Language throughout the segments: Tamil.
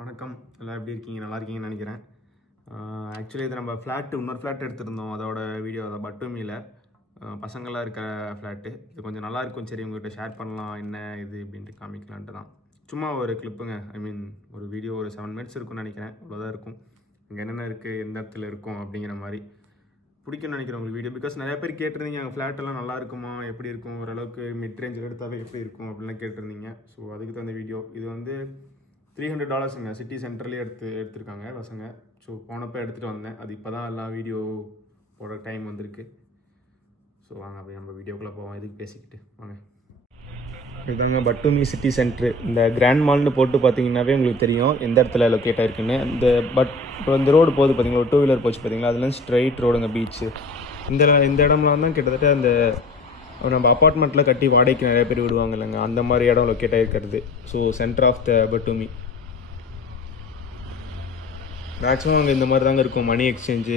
வணக்கம். எல்லாம் எப்படி இருக்கீங்க? நல்லா இருக்கீங்கன்னு நினைக்கிறேன். ஆக்சுவலி இது நம்ம இன்னொரு ஃப்ளாட் எடுத்திருந்தோம். அதோட வீடியோ தான் பட்டுமியில் பசங்களாம் இருக்கிற ஃப்ளாட்டு. இது கொஞ்சம் நல்லா இருக்கும். சரி உங்கள்கிட்ட ஷேர் பண்ணலாம் என்ன இது அப்படின்ட்டு காமிக்கலான்ட்டு தான். சும்மா ஒரு கிளிப்புங்க. ஒரு வீடியோ ஒரு 7 மினிட்ஸ் இருக்கும்னு நினைக்கிறேன். அவ்வளோதான் இருக்கும். இங்கே என்னென்ன இருக்குது, எந்த இடத்துல இருக்கும் அப்படிங்கிற மாதிரி பிடிக்கும்னு நினைக்கிறேன் உங்களுக்கு வீடியோ. பிகாஸ் நிறைய பேர் கேட்டிருந்தீங்க அங்கே ஃப்ளாட்டெல்லாம் நல்லா இருக்குமா, எப்படி இருக்கும், ஓரளவுக்கு மிட் ரேஞ்சில் எடுத்தாவே எப்படி இருக்கும் அப்படின்லாம் கேட்டிருந்தீங்க. ஸோ அதுக்கு தான் இந்த வீடியோ. இது வந்து $300 சிட்டி சென்டர்லேயே எடுத்திருக்காங்க பசங்க. ஸோ போனப்போ எடுத்துகிட்டு வந்தேன். அது இப்போ தான் எல்லாம் வீடியோ போட டைம் வந்திருக்கு. ஸோ வாங்க அப்படியே நம்ம வீடியோக்குள்ளே போவோம். இதுக்கு பேசிக்கிட்டு வாங்க. இதுதாங்க பட்டுமி சிட்டி சென்ட்ரு. இந்த கிராண்ட் மால்னு போட்டு பார்த்தீங்கன்னாவே உங்களுக்கு தெரியும் எந்த இடத்துல லொக்கேட் ஆகிருக்குன்னு. இப்போ இந்த ரோடு போகுது பார்த்தீங்களா, ஒரு 2 வீலர் போச்சு பார்த்தீங்களா, அதெல்லாம் ஸ்ட்ரைட் ரோடுங்க, பீச்சு. இந்த இடம்லாம் தான் கிட்டத்தட்ட அந்த நம்ம அப்பார்ட்மெண்ட்டில் கட்டி வாடகைக்கு நிறைய பேர் விடுவாங்க இல்லைங்க, அந்த மாதிரி இடம் லொக்கேட் ஆகிருக்கிறது. ஸோ சென்டர் ஆஃப் த பட்டுமி. மேக்ஸிமம் அங்கே இந்த மாதிரி தாங்க இருக்கும். மணி எக்ஸ்சேஞ்சு,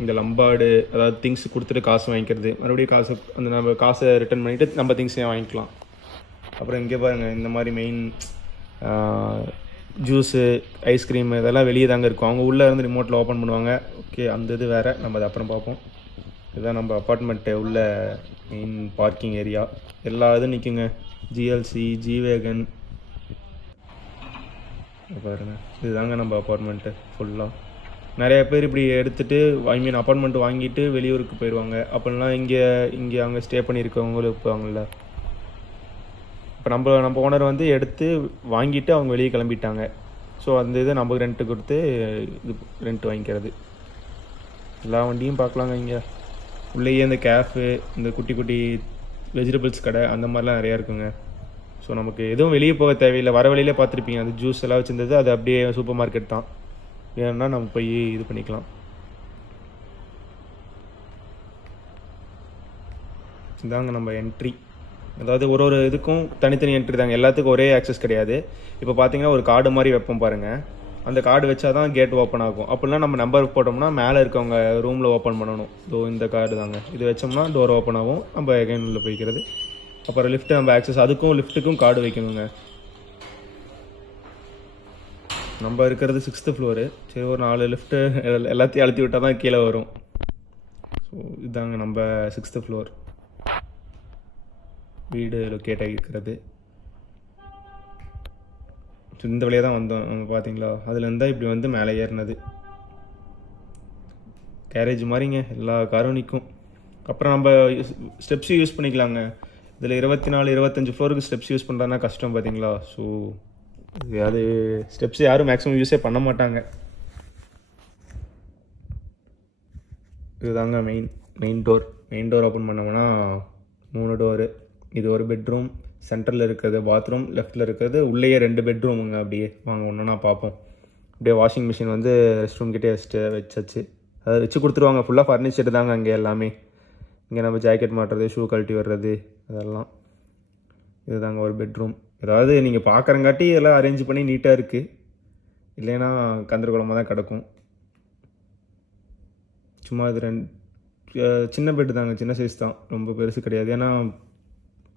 இந்த லம்பாடு, அதாவது திங்ஸ் கொடுத்துட்டு காசு வாங்கிக்கிறது, மறுபடியும் நம்ம காசை ரிட்டர்ன் பண்ணிவிட்டு நம்ம திங்ஸையும் வாங்கிக்கலாம். அப்புறம் இங்கே பாருங்கள், இந்த மாதிரி மெயின் ஜூஸு, ஐஸ்கிரீம் இதெல்லாம் வெளியே தாங்க இருக்கும். அவங்க உள்ளே இருந்து ரிமோட்டில் ஓப்பன் பண்ணுவாங்க. ஓகே, அந்த இது வேறு, நம்ம அதை அப்புறம் பார்ப்போம். இதுதான் நம்ம அப்பார்ட்மெண்ட்டு உள்ள மெயின் பார்க்கிங் ஏரியா. எல்லா இதுவும் நிற்குங்க. ஜிஎல்சி, ஜிவேகன் பாருங்கள். இதுதாங்க நம்ம அப்பார்ட்மெண்ட்டு ஃபுல்லாக. நிறைய பேர் இப்படி எடுத்துகிட்டு அப்பார்ட்மெண்ட் வாங்கிட்டு வெளியூருக்கு போயிடுவாங்க. அப்படிலாம் இங்கே அவங்க ஸ்டே பண்ணியிருக்கவங்களும் இருப்பாங்கள்ல. இப்போ நம்ம ஓனர் வந்து எடுத்து வாங்கிட்டு அவங்க வெளியே கிளம்பிட்டாங்க. ஸோ அந்த இதை நம்ம ரெண்ட்டு கொடுத்து இது ரெண்ட் வாங்கிக்கிறது. எல்லா வண்டியும் பார்க்கலாங்க. இங்கே உள்ளேயே இந்த கேஃபு, இந்த குட்டி குட்டி வெஜிடபிள்ஸ் கடை, அந்த மாதிரிலாம் நிறையா இருக்குங்க. ஸோ நமக்கு எதுவும் வெளியே போக தேவையில்லை. வர வழியிலே பார்த்துருப்பீங்க, அந்த ஜூஸ் எல்லாம் வச்சுருந்தது அது அப்படியே சூப்பர் மார்க்கெட் தான். வேணும்னா நம்ம போய் இது பண்ணிக்கலாம். இதாங்க நம்ம என்ட்ரி. அதாவது ஒரு இதுக்கும் தனித்தனி என்ட்ரி தாங்க. எல்லாத்துக்கும் ஒரே ஆக்சஸ் கிடையாது. இப்போ பார்த்தீங்கன்னா ஒரு கார்டு மாதிரி வைப்போம் பாருங்கள். அந்த கார்டு வச்சா தான் கேட் ஓப்பன் ஆகும். அப்படிலாம் நம்ம நம்பர் போட்டோம்னா மேலே இருக்கவங்க ரூமில் ஓப்பன் பண்ணணும். இந்த கார்டு தாங்க. இது வச்சோம்னா டோர் ஓப்பன் ஆகும். நம்ம எகைன் உள்ள போய்க்கிறது. அப்புறம் லிஃப்ட்டு நம்ம ஆக்சஸ், அதுக்கும் லிஃப்ட்டுக்கும் கார்டு வைக்கணுங்க. நம்ம இருக்கிறது 6th ஃப்ளோரு. சரி, ஒரு 4 லிஃப்ட்டு எல்லாத்தையும் அழுத்தி விட்டால் தான் கீழே வரும். ஸோ இதாங்க நம்ம 6th ஃப்ளோர் வீடு லொக்கேட் ஆகியிருக்கிறது. இந்த வழியாக தான் வந்தோம் நம்ம, பார்த்தீங்களா? அதுலேருந்து தான் இப்படி வந்து மேலே ஏறினது. கேரேஜ் மாதிரிங்க, எல்லா காரும் நிற்கும். அப்புறம் நம்ம ஸ்டெப்ஸு யூஸ் பண்ணிக்கலாங்க. இதில் 24, 25 ஃப்ளோருக்கு ஸ்டெப்ஸ் யூஸ் பண்ணுறதுனா கஷ்டம், பார்த்தீங்களா? ஸோ அது ஸ்டெப்ஸ் யாரும் மேக்ஸிமம் யூஸே பண்ண மாட்டாங்க. இதுதாங்க மெயின் டோர் ஓப்பன் பண்ணோம்னா 3 டோரு. இது ஒரு பெட்ரூம், சென்டரில் இருக்கிறது பாத்ரூம், லெஃப்டில் இருக்கிறது உள்ளேயே 2 பெட்ரூமுங்க. அப்படியே வாங்க ஒன்றுனா பார்ப்போம். அப்படியே வாஷிங் மிஷின் வந்து ரெஸ்ட் ரூம் கிட்டே வச்சாச்சு. அதை வச்சு கொடுத்துருவாங்க. ஃபுல்லாக ஃபர்னிச்சர் தாங்க அங்கே எல்லாமே. இங்கே நம்ம ஜாக்கெட் மாட்டுறது, ஷூ கழட்டி வர்றது, அதெல்லாம். இதுதாங்க ஒரு பெட்ரூம். ஏதாவது நீங்கள் பார்க்குறங்காட்டி எல்லாம் அரேஞ்ச் பண்ணி நீட்டாக இருக்குது. இல்லைன்னா கந்தரகுளமாக தான் கிடக்கும். சும்மா இது சின்ன பெட்டு தாங்க, சின்ன சைஸ் தான், ரொம்ப பெருசு கிடையாது. ஏன்னா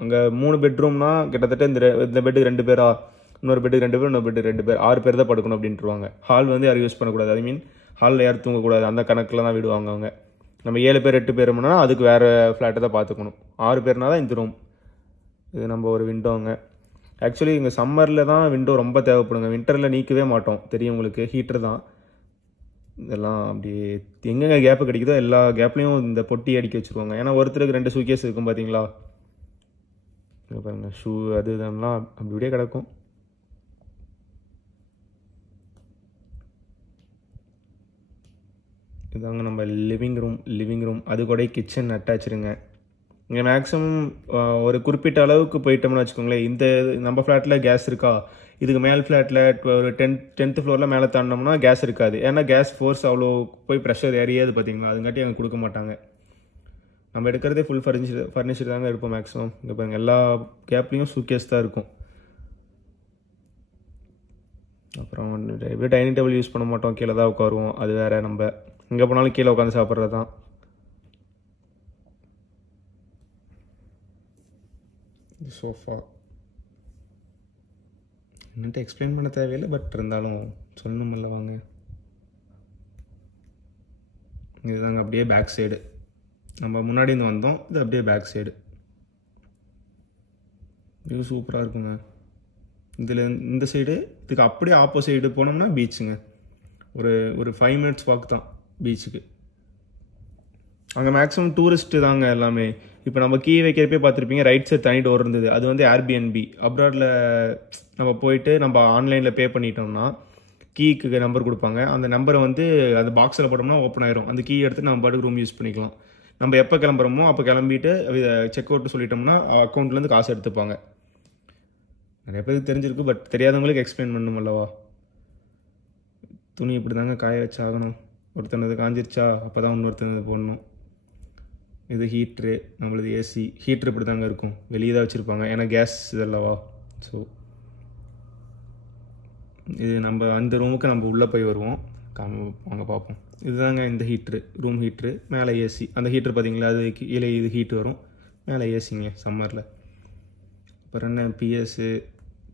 அங்கே 3 பெட்ரூம்னா கிட்டத்தட்ட இந்த பெட்டுக்கு 2 பேரா, இன்னொரு பெட்டுக்கு 2 பேர், இன்னொரு பெட்டுக்கு 2 பேர், 6 பேர் தான் படுக்கணும் அப்படின்ட்டுருவாங்க. ஹால் வந்து யாரும் யூஸ் பண்ணக்கூடாது. ஹாலில் யாரும் தூங்கக்கூடாது. அந்த கணக்கில் தான் விடுவாங்க அவங்க. நம்ம 7 பேர் 8 பேருனா அதுக்கு வேறு ஃப்ளாட்டை தான் பார்த்துக்கணும். 6 பேர்னா தான் இந்த ரூம். இது நம்ம ஒரு விண்டோங்க. ஆக்சுவலி இங்கே சம்மரில் தான் விண்டோ ரொம்ப தேவைப்படுங்க. வின்டரில் நீக்கவே மாட்டோம், தெரியும் உங்களுக்கு. ஹீட்டர் தான். இதெல்லாம் அப்படி எங்கெங்கே கேப்பு கிடைக்குதோ எல்லா கேப்லேயும் இந்த பொட்டி அடிக்க வச்சுருவாங்க. ஏன்னா ஒருத்தருக்கு 2 சூக்கேஸ் இருக்கும், பார்த்தீங்களா? பாருங்கள், ஷூ அது இதெல்லாம் அப்படியே கிடக்கும். இதாங்க நம்ம லிவிங் ரூம். அது கூட கிச்சன் அட்டாச்சுங்க. இங்கே மேக்ஸிமம் ஒரு குறிப்பிட்ட அளவுக்கு போயிட்டோம்னு வச்சுக்கோங்களேன். இந்த நம்ம ஃப்ளாட்டில் கேஸ் இருக்கா, இதுக்கு மேல் ஃப்ளாட்டில் ஒரு 10th ஃப்ளோரில் மேலே தாண்டோம்னா கேஸ் இருக்காது. ஏன்னா கேஸ் ஃபோர்ஸ் அவ்வளோ போய் ப்ரெஷர் ஏறியாது, பார்த்தீங்களா? அதுங்காட்டி அங்கே கொடுக்க மாட்டாங்க. நம்ம எடுக்கிறதே ஃபுல் ஃபர்னிச்சர் தாங்க எடுப்போம் மேக்ஸிமம். இங்கே பாருங்கள், எல்லா கேப்லேயும் சூக்கேஸ் தான் இருக்கும். அப்புறம் எப்படியும் டைனிங் டேபிள் யூஸ் பண்ண மாட்டோம், கீழே தான் உட்காருவோம். அது வேறு, நம்ம எங்கே போனாலும் கீழே உட்காந்து சாப்பிட்றது தான். சோஃபா, என்னட்டு எக்ஸ்பிளைன் பண்ண தேவையில்லை, பட் இருந்தாலும் சொல்லணுமில்ல வாங்க. இதுதாங்க அப்படியே பேக் சைடு, நம்ம முன்னாடி இருந்து வந்தோம், இது அப்படியே பேக் சைடு. வியூ சூப்பராக இருக்குங்க. இதில் இந்த சைடு இதுக்கு அப்படியே ஆப்போசைடு போனோம்னா பீச்சுங்க. ஒரு 5 மினிட்ஸ் வாக் தான் பீச்சுக்கு. அங்கே மேக்ஸிமம் டூரிஸ்ட்டு தாங்க எல்லாமே. இப்போ நம்ம கீ வைக்கிறப்பே பார்த்துருப்பீங்க, ரைட் சைட் தனி டோர் இருந்தது. அது வந்து ஏர்பிஎன்பி. அப்ராடில் நம்ம போயிட்டு நம்ம ஆன்லைனில் பே பண்ணிட்டோம்னா கீக்கு நம்பர் கொடுப்பாங்க. அந்த நம்பரை வந்து அந்த பாக்ஸில் போட்டோம்னா ஓப்பன் ஆயிரும். அந்த கீ எடுத்து நம்ம பாட்டுக்கு ரூம் யூஸ் பண்ணிக்கலாம். நம்ம எப்போ கிளம்புறோமோ அப்போ கிளம்பிட்டு செக் அவுட் சொல்லிட்டோம்னா அக்கௌண்ட்லேருந்து காசு எடுத்துப்பாங்க. நிறைய பேருக்கு தெரிஞ்சிருக்கு, பட் தெரியாதவங்களுக்கு எக்ஸ்பிளைன் பண்ணணும் அல்லவா. துணி இப்படி தாங்க காய வச்சாகணும். ஒருத்தனது காஞ்சிருச்சா அப்போ தான் இன்னொருத்தனது போடணும். இது ஹீட்ரு, நம்மளது ஏசி. ஹீட்ரு இப்படி தாங்க இருக்கும், வெளியே தான் வச்சுருப்பாங்க, ஏன்னா கேஸ் இதல்லவா. ஸோ இது நம்ம அந்த ரூமுக்கு நம்ம உள்ளே போய் வருவோம், வாங்க பார்ப்போம். இதுதாங்க இந்த ஹீட்ரு, ரூம் ஹீட்ரு. மேலே ஏசி. அந்த ஹீட்ரு பார்த்தீங்களா, அது கீழே இது ஹீட் வரும், மேலே ஏசிங்க சம்மரில். அப்புறம் என்ன, பிஎஸ்ஸு,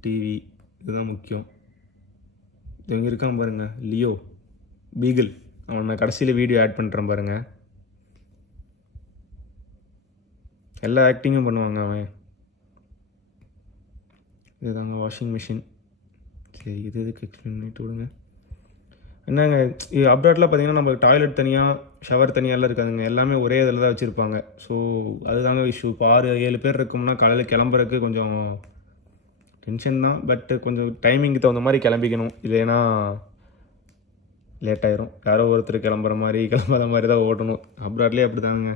டிவி, இதுதான் முக்கியம். இவங்க இருக்கான் பாருங்கள், லியோ பீகிள். அவன் நான் கடைசியில் வீடியோ ஆட் பண்ணுறேன் பாருங்கள். எல்லா ஆக்டிங்கும் பண்ணுவாங்க அவன். இதுதாங்க வாஷிங் மிஷின். சரி, இது எதுக்கு எக்ஸ்பிளைன் பண்ணிட்டு விடுங்க. என்னங்க, இது அப்ராட்லாம் பார்த்தீங்கன்னா நம்ம டாய்லெட் தனியாக, ஷவர் தனியாலாம் இருக்காதுங்க, எல்லாமே ஒரே இதில் தான் வச்சுருப்பாங்க. ஸோ அதுதாங்க இஷ்யூ. இப்போ 6-7 பேர் இருக்கோம்னா காலையில் கிளம்புறதுக்கு கொஞ்சம் டென்ஷன் தான், பட் கொஞ்சம் டைமிங்க்கு தகுந்த மாதிரி கிளம்பிக்கணும், இல்லைன்னா லேட் ஆயிரும். யாரோ ஒருத்தர் கிளம்புற மாதிரி கிளம்பாத மாதிரி தான் ஓடணும். அப்ராட்லேயே அப்படி தாங்க,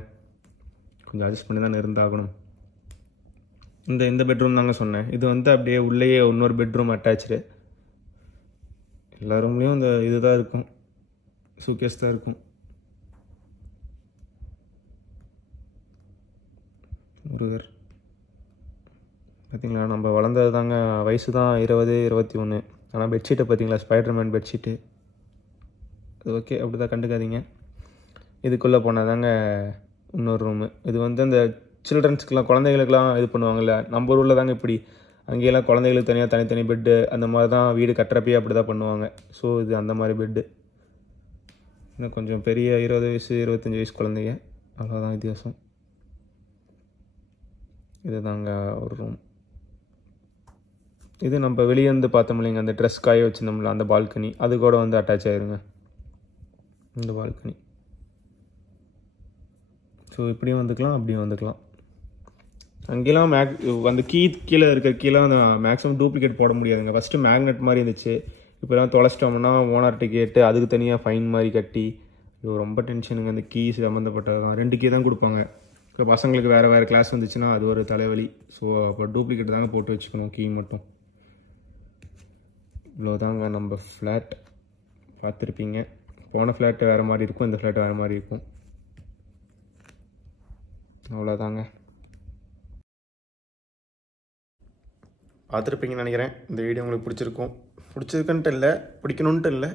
கொஞ்சம் அட்ஜஸ்ட் பண்ணி தான் இருந்தாகணும். இந்த பெட்ரூம் தாங்க சொன்னேன். இது வந்து அப்படியே உள்ளேயே இன்னொரு பெட்ரூம் அட்டாச்சு. எல்லா ரூம்லேயும் இந்த இது தான் இருக்கும், சூக்கேஸ் தான் இருக்கும். முருகர் பார்த்தீங்களா, நம்ம வளர்ந்தது தாங்க, வயசு தான் 20-21. ஆனால் பெட்ஷீட்டை பார்த்தீங்களா, ஸ்பைடர்மேன் பெட்ஷீட்டு. அது ஓகே, அப்படி தான் கண்டுக்காதீங்க. இதுக்குள்ளே போனால் தாங்க இன்னொரு ரூமு. இது வந்து அந்த சில்ட்ரன்ஸ்க்கெலாம், குழந்தைகளுக்கெலாம் இது பண்ணுவாங்கள்ல, நம்ம ஊரில் தாங்க இப்படி. அங்கேயெல்லாம் குழந்தைகளுக்கு தனியாக தனித்தனி பெட்டு, அந்த மாதிரி தான் வீடு கட்டுறப்பே அப்படி தான் பண்ணுவாங்க. ஸோ இது அந்த மாதிரி பெட்டு. இன்னும் கொஞ்சம் பெரிய 20 வயசு 25 வயசு குழந்தைங்க, அவ்வளோதான் வித்தியாசம். இது தாங்க ஒரு ரூம். இது நம்ம வெளியே வந்து பார்த்தோம் இல்லைங்க, அந்த ட்ரெஸ் காய வச்சுருந்தோம்ல, அந்த பால்கனி, அது கூட வந்து அட்டாச் ஆயிருங்க இந்த பால்கனி. ஸோ இப்படியும் வந்துக்கலாம், அப்படியும் வந்துக்கலாம். அங்கெல்லாம் அந்த கீழே இருக்க கீழே அந்த மேக்ஸிமம் டூப்ளிகேட் போட முடியாதுங்க. ஃபஸ்ட்டு மேக்னெட் மாதிரி இருந்துச்சு, இப்போலாம் தொலைச்சிட்டோம்னா ஓனர்கிட்ட கேட்டு அதுக்கு தனியாக ஃபைன் மாதிரி கட்டி, இது ரொம்ப டென்ஷனுங்க. அந்த கீ சம்மந்தப்பட்டது தான். 2 கீ தான் கொடுப்பாங்க. இப்போ பசங்களுக்கு வேறு கிளாஸ் வந்துச்சுன்னா அது ஒரு தலைவலி. ஸோ அப்போ டூப்ளிகேட் தாங்க போட்டு வச்சுக்கணும், கீ மட்டும். இவ்வளோதாங்க நம்ம ஃப்ளாட். பார்த்துருப்பீங்க, போன ஃப்ளாட்டு வேறு மாதிரி இருக்கும், இந்த ஃப்ளாட் வேறு மாதிரி இருக்கும். அவ்வளோதாங்க, பார்த்துருப்பீங்கன்னு நினைக்கிறேன். இந்த வீடியோ உங்களுக்கு பிடிச்சிருக்குன்ட்டு இல்லை, பிடிக்கணுன்ட்டு இல்லை.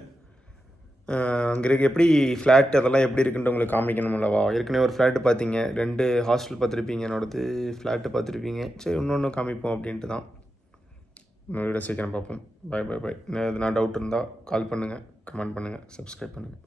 அங்கே இருக்க எப்படி ஃப்ளாட் அதெல்லாம் எப்படி இருக்குன்ட்டு உங்களுக்கு காமிக்கணும் அல்லவா. ஏற்கனவே ஒரு ஃப்ளாட்டு பார்த்தீங்க, 2 ஹாஸ்டல் பார்த்துருப்பீங்க, என்னோடது ஃப்ளாட்டு பார்த்துருப்பீங்க. சரி, இன்னொன்று காமிப்போம் அப்படின்ட்டு தான். இன்னொரு வீடியோ சீக்கிரம் பார்ப்போம். பை. எதுனா டவுட் இருந்தால் கால் பண்ணுங்கள், கமெண்ட் பண்ணுங்கள், சப்ஸ்கிரைப் பண்ணுங்கள்.